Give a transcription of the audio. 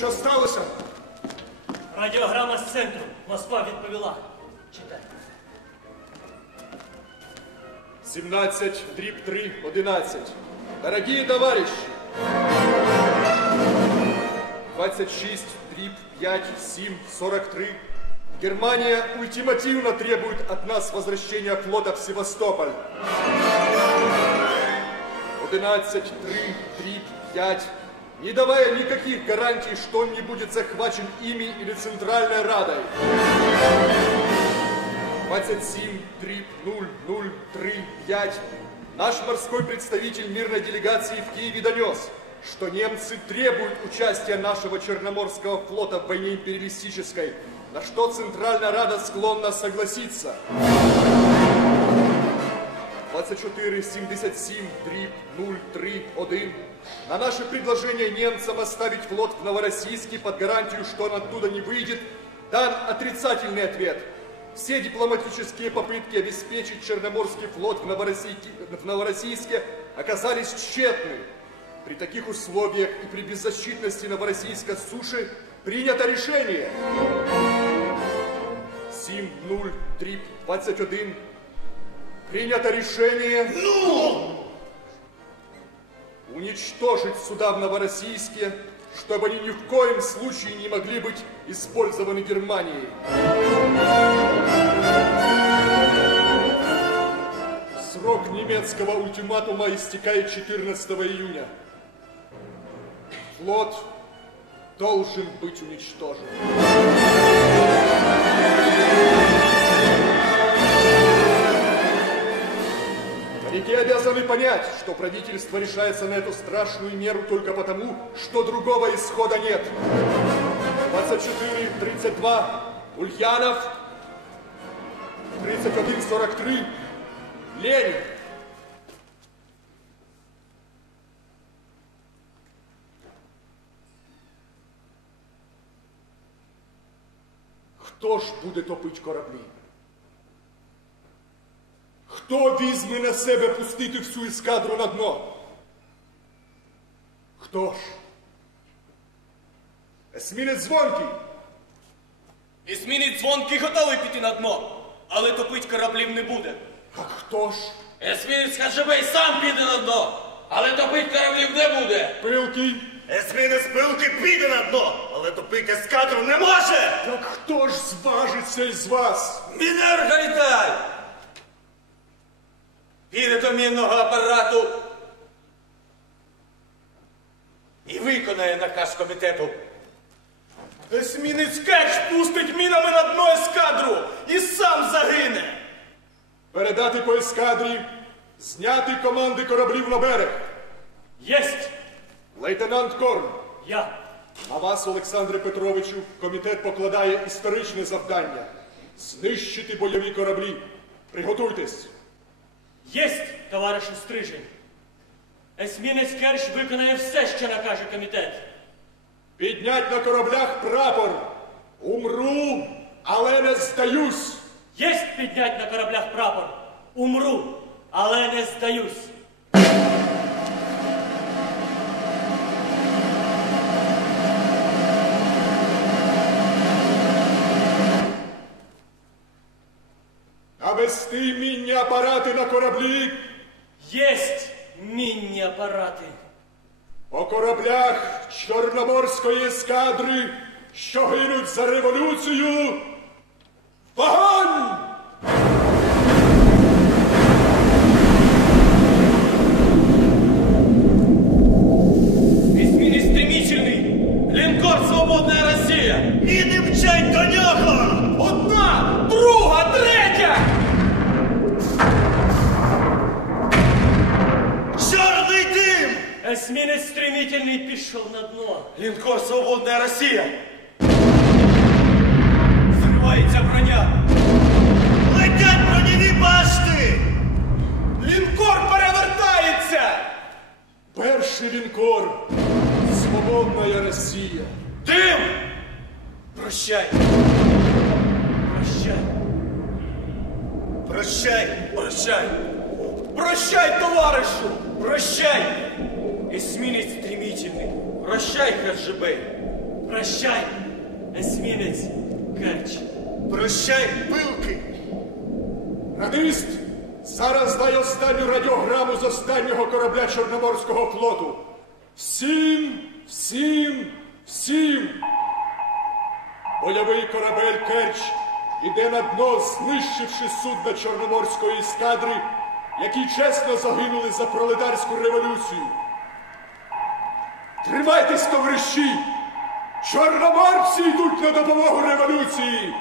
Що сталося? Радіограма з центру. Москва відповіла. Читай. 17, дріб 3, 11. Дорогие товарищи! 26, дриб 5, 7, 43. Германия ультимативно требует от нас возвращения флота в Севастополь. 11, 3, дриб 5. не давая никаких гарантий, что он не будет захвачен ими или Центральной Радой. 27, 3, 0, 0, 3, 5. Наш морской представитель мирной делегации в Киеве донес, что немцы требуют участия нашего Черноморского флота в войне империалистической, на что Центральная Рада склонна согласиться. 24, 77, дриб, 0, 3, 1. На наше предложение немцам оставить флот в Новороссийске под гарантию, что он оттуда не выйдет, дан отрицательный ответ. Все дипломатические попытки обеспечить Черноморский флот в Новороссийске, в Новороссийске оказались тщетны. При таких условиях и при беззащитности Новороссийска суши принято решение. Сим 0 3 21 Принято решение Ну! уничтожить суда в Новороссийске, чтобы они ни в коем случае не могли быть использованы Германией. Срок немецкого ультиматума истекает 14 июня. Флот должен быть уничтожен. Обязаны понять, что правительство решается на эту страшную меру только потому, что другого исхода нет. 24, 32, Ульянов, 31, 43, Ленин. Хто ж буде топить кораблі? Хто візьме на себе пустити всю ескадру на дно? Хто ж? Есмінець дзвонкий. Есмінець дзвонкий готовий піти на дно, але топить кораблів не буде. А хто ж? Есмінець Хаджибей сам піде на дно, але топить кораблів не буде. Пилкий. Есмінець пилки піде на дно, але топити ескадру не може! Так хто ж зважиться із вас? Мінерга Віталь! Піде апарату і виконає наказ комітету. Есмінець Керч пустить мінами на дно ескадру і сам загине. Передати по ескадрі, зняти команди кораблів на берег. Єсть! Лейтенант Корн, Я. на вас, Олександре Петровичу, комітет покладає історичне завдання знищити бойові кораблі. Приготуйтесь. Єсть, товаришу Стрижень. Есмінець Керш виконає все, що накаже комітет. Піднять на кораблях прапор. Умру, але не здаюсь. Єсть піднять на кораблях прапор. Умру, але не здаюсь. Навести мінні апарати на кораблі. Єсть мінні апарати. По кораблях Чорноморської ескадри, що гинуть за революцію. Вогонь! Есмінець стремительний пішов на дно. Лінкор Свободна Росія! Зривається броня! Летять бронєві башти! Лінкор перевертається. Перший лінкор. Свободна Росія. Дим! Прощай! Прощай. Прощай! Прощай! Прощай, товаришу. Прощай! Эсминец стремительный! Прощай, Хаджибей! Прощай, есмінець Керч. Прощай, пилки. Радист, зараз дай останню радіограму з останнього корабля Чорноморського флоту. Всім, всім, всім. Бойовий корабель Керч іде на дно, знищивши судна Чорноморської ескадри, які чесно загинули за пролетарську революцію. Тримайтесь, товариші! Чорноморці йдуть на допомогу революції!